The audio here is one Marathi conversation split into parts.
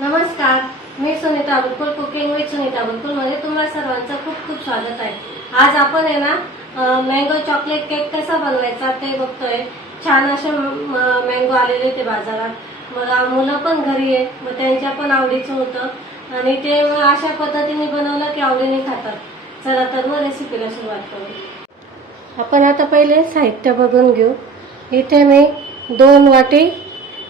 नमस्कार मी सुनीता बुकुल कुकिंग विथ सुनीता बुकुलमध्ये तुम्हाला सर्वांचं खूप खूप स्वागत आहे. आज आपण आहे ना मँगो चॉकलेट केक कसा बनवायचा ते बघतोय. छान असे मँगो आलेले ते बाजारात. मला मुलं पण घरी आहे मग त्यांच्या पण आवडीचं होतं. आणि ते मग अशा पद्धतीने बनवलं की आवडीने खातात. चला तर मग रेसिपीला सुरुवात करू. आपण आता पहिले साहित्य बघून घेऊ. इथे मी दोन वाटी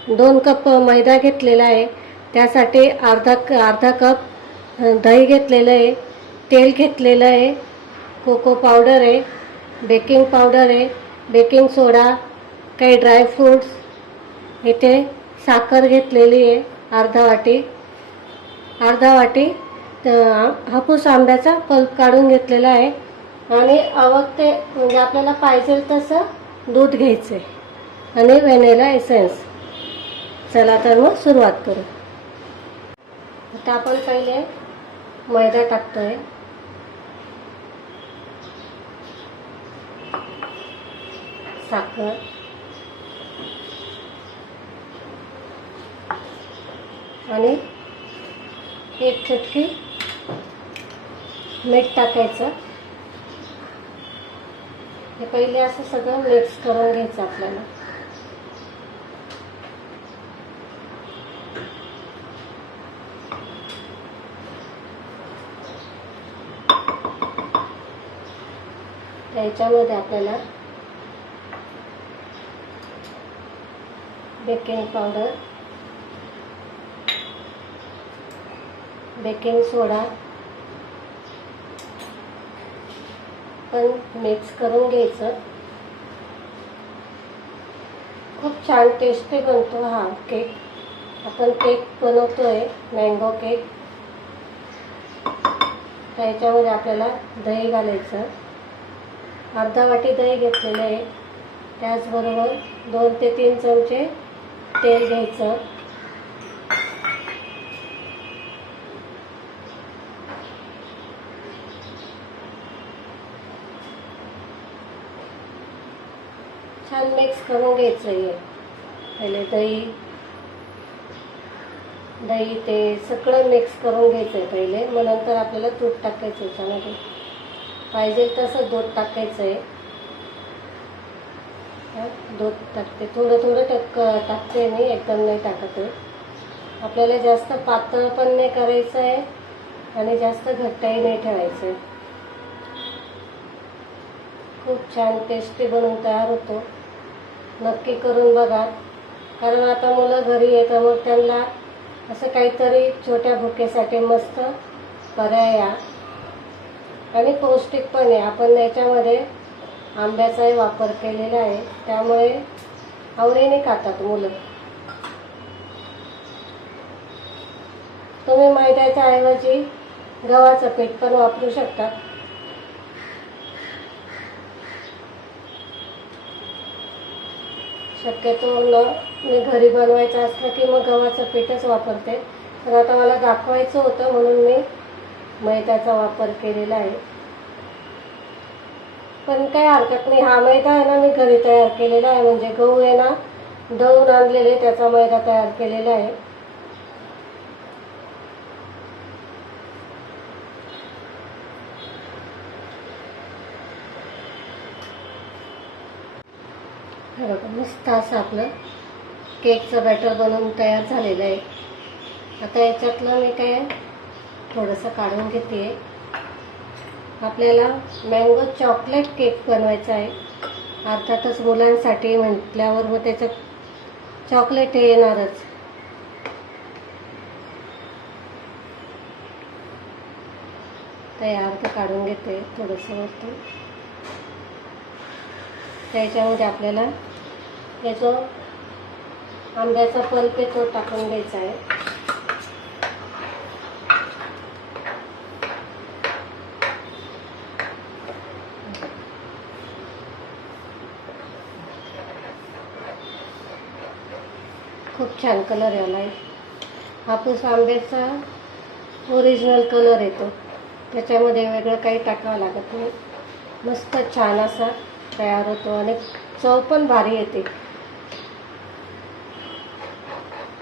दोन कप मैदा घेतलेला आहे. त्यासाठी अर्धा क अर्धा कप दही घेतलेलं आहे तेल घेतलेलं आहे कोको पावडर आहे बेकिंग पावडर आहे बेकिंग सोडा काही ड्रायफ्रूट्स इथे साखर घेतलेली आहे अर्धा वाटी. अर्धा वाटी हापूस आंब्याचा पल्प काढून घेतलेला आहे आणि आवडते म्हणजे आपल्याला पाहिजे तसं दूध घ्यायचं आहे आणि व्हॅनिला एसेन्स. चला तर मग सुरुवात करू. आता आपण पहिले मैदा टाकतोय. साखर. आणि एक चटकी मीठ टाकायचं. हे पहिले असं सगळं मिक्स करून घ्यायचं आपल्याला. ह्याच्यामध्ये आपल्याला बेकिंग पावडर बेकिंग सोडा पण मिक्स करून घ्यायचं. खूप छान टेस्टी बनतो हा केक आपण केक बनवतोय मँगो केक त्याच्यामध्ये आपल्याला दही घालायचं. अर्धा वाटी दही घेतलेलं आहे. त्याचबरोबर दोन ते तीन चमचे तेल घ्यायचं. छान मिक्स करून घ्यायचं आहे पहिले दही दही ते सगळं मिक्स करून घ्यायचं आहे पहिले. मग नंतर आपल्याला तूप टाकायचं याच्यामध्ये पाहिजे तसं दूध टाकायचं आहे दूध टाकते. थोडं थोडं टाक टाकते मी एकदम नाही टाकत आहे. आपल्याला जास्त पातळ पण नाही करायचं आहे आणि जास्त घट्टही नाही ठेवायचं आहे खूप छान टेस्टी बनवून तयार होतो. नक्की करून बघा. कारण आता मुलं घरी येतं मग त्यांना असं काहीतरी छोट्या भुकेसाठी मस्त पर्याय आहे. आणि पौष्टिक पण आहे आपण याच्यामध्ये आंब्याचाही वापर केलेला आहे. त्यामुळे आवडीने खातात मुलं. तुम्ही मैद्याच्या ऐवजी गव्हाचं पीठ पण वापरू शकता. शक्यतो न मी घरी बनवायचं असलं की मग गव्हाचं पीठच वापरते. तर आता मला दाखवायचं होतं म्हणून मी मैद्याचा वापर केलेला आहे. पण काही हरकत नाही हा मैदा आहे ना मी घरी तयार केलेला आहे. म्हणजे गहू आहे ना दळून आणलेले त्याचा मैदा तयार केलेला आहे. मस्त असं आपलं केकचं बॅटर बनवून तयार झालेलं आहे. आता याच्यातलं मी काय थोडंसं काढून घेते. आपल्याला मँगो चॉकलेट केक बनवायचा आहे. अर्थातच मुलांसाठी म्हटल्यावर मग त्याचं चॉकलेट हे येणारच. तयार तर काढून घेते थोडंसं वरती. त्याच्यामध्ये आपल्याला हे आंब्याचा पल्प आहे तो टाकून घ्यायचा आहे. छान कलर यायला आहे हापूस आंब्याचा ओरिजिनल कलर येतो. त्याच्यामध्ये वेगळं काही टाकावं लागत नाही. मस्त छान असा तयार होतो आणि चव पण भारी येते.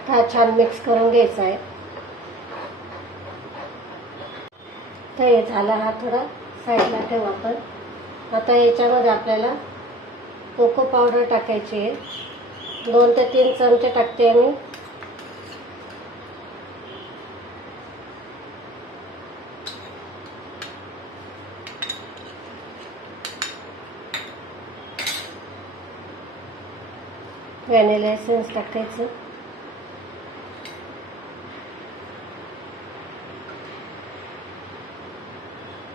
हा छान मिक्स करून घ्यायचा आहे. तर हे झाला हा थोडा साईडला ठेवू आपण. आता याच्यामध्ये आपल्याला कोको पावडर टाकायची आहे. दोन ते तीन चमचे टाकते मी. व्हॅनिला एसेन्स टाकायचं.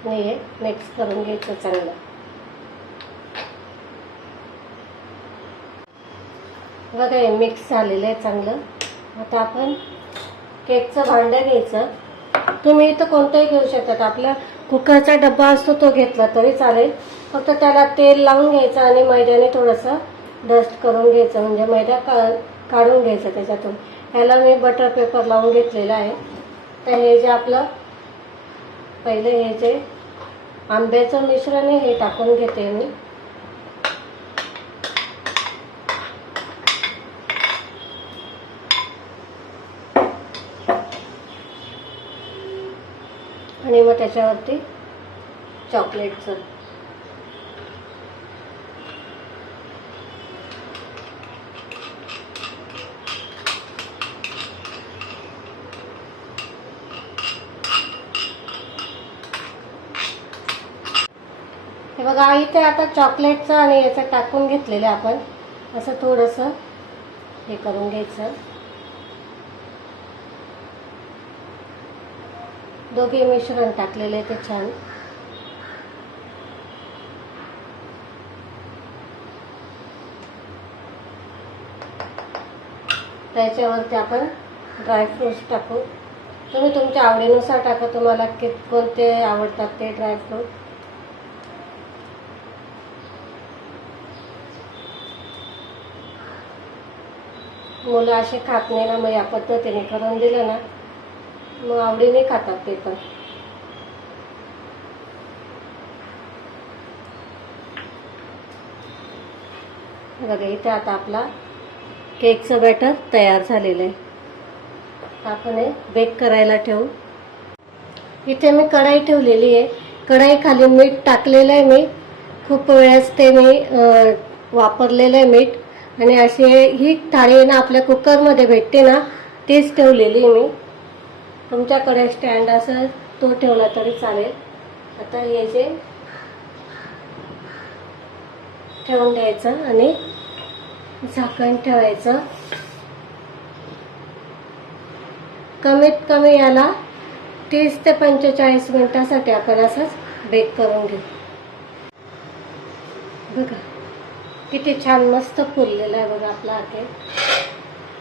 हे मिक्स करून घ्यायचं चांगलं. बघा हे मिक्स झालेलं आहे चांगलं. आता आपण केकचं भांडं घ्यायचं. तुम्ही इथं कोणतंही घेऊ शकतात. आपला कुकरचा डब्बा असतो तो घेतला तरी चालेल. फक्त त्याला तेल लावून घ्यायचं आणि मैद्याने थोडंसं डस्ट करून घ्यायचं. म्हणजे मैदा का काढून घ्यायचं त्याच्यातून. ह्याला मी बटर पेपर लावून घेतलेला आहे. तर हे जे आपलं पहिले हे जे आंब्याचं मिश्रण आहे हे टाकून घेते मी. आणि मग त्याच्यावरती चॉकलेटचं हे बघा इथे आता चॉकलेटचं आणि याचं टाकून घेतलेलं आहे आपण. असं थोडंसं हे करून घ्यायचं. दोघे मिश्रण टाकलेले आहे ते छान. त्याच्यावरती आपण ड्रायफ्रूट्स टाकू. तुम्ही तुमच्या आवडीनुसार टाका तुम्हाला कित कोणते आवडतात ते ड्रायफ्रूट मुलं असे खात नाही ना मग या पद्धतीने करून दिलं ना मग आवडीने खातात ते पण. बघा इथे आता आपला केकचं बॅटर तयार झालेलं आहे. आपण हे बेक करायला ठेवू. इथे मी कढाई ठेवलेली आहे. कढाई खाली मीठ टाकलेलं आहे मी. खूप वेळेस ते मी वापरलेलं आहे मीठ. आणि अशी ही थाळी ना आपल्या कुकरमध्ये भेटते ना तीच ठेवलेली आहे मी. तुमच्याकडे स्टँड असेल तो ठेवला तरी चालेल. आता हे जे ठेवून द्यायचं आणि झाकण ठेवायचं. कमीत कमी याला तीस ते पंचेचाळीस मिनिटासाठी आपण असंच बेक करून घेऊ. बघा किती छान मस्त फुललेला आहे बघा आपला हा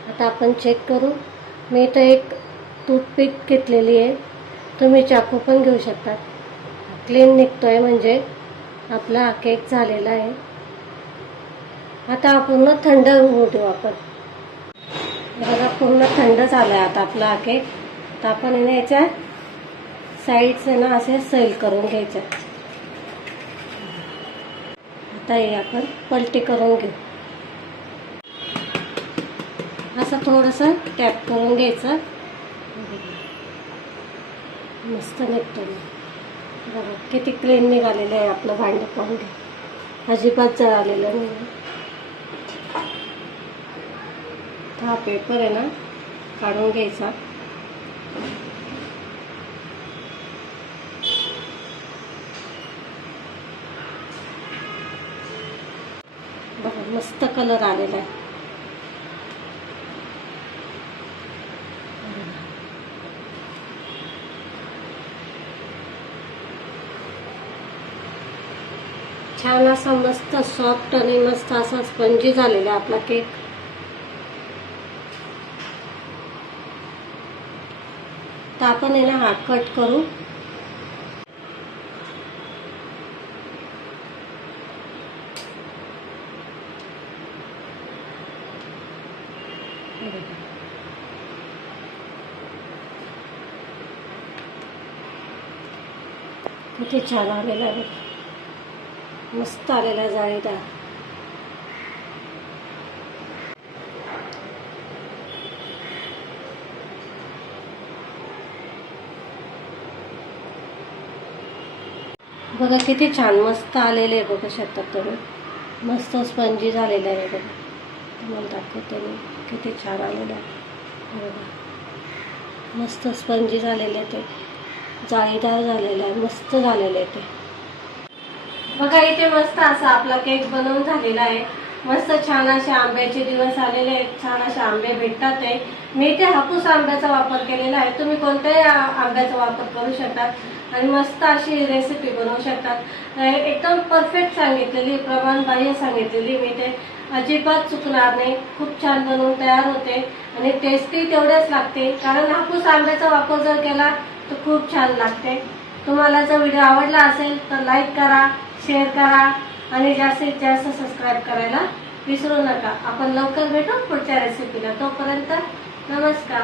आता आपण चेक करू. मी तर एक टूथपिक घेतलेली आहे. तुम्ही चाकू पण घेऊ शकता. क्लीन निघतोय म्हणजे आपला हा केक झालेला आहे. आता पूर्ण थंड होऊ देऊ आपण. बघा पूर्ण थंड झाला आहे आता आपला हा केक तर आपण आहे ना याच्या साईड्स आहे ना असे सैल करून घ्यायच्या आता हे आपण पलटी करून घेऊ. असं थोडंसं टॅप करून घ्यायचं. मस्त निघतो बघा किती क्लीन निघालेलं आहे आपलं भांडं पाहून अजिबात अजिबात जळालेलं नाही. हा पेपर आहे ना काढून घ्यायचा. बघा मस्त कलर आलेला आहे. छान असा मस्त सॉफ्ट आणि मस्त असा स्पंजी झालेला आपला केक तर आपण याला ना हा कट करू. किती छान आलेला आहे. मस्त आलेला आहे जाळीदार बघा किती छान मस्त आलेले आहे बघा शेतात तुम्ही मस्त स्पंजी झालेलं आहे बघा. तुम्हाला दाखवते मी. किती छान आलेलं आहे. बघा. मस्त स्पंजी झालेले ते. जाळीदार झालेलं आहे. मस्त झालेलं आहे ते. बघा इथे मस्त असा आपला केक बनवून झालेला आहे. मस्त छान असे आंब्याचे दिवस आलेले आहेत. छान असे आंबे भेटतात आहे. मी इथे हापूस आंब्याचा वापर केलेला आहे. तुम्ही कोणत्याही आंब्याचा वापर करू शकतात आणि मस्त अशी रेसिपी बनवू शकतात. एकदम परफेक्ट सांगितलेली प्रमाण बाह्य सांगितलेली मी ते अजिबात चुकणार नाही. खूप छान बनवून तयार होते आणि टेस्टी तेवढ्याच लागते. कारण हापूस आंब्याचा वापर जर केला तर खूप छान लागते. तुम्हाला जर व्हिडिओ आवडला असेल तर लाईक करा. शेअर करा आणि जास्तीत जास्त सबस्क्राईब करायला विसरू नका. आपण लवकर भेटू पुढच्या रेसिपीला तोपर्यंत नमस्कार.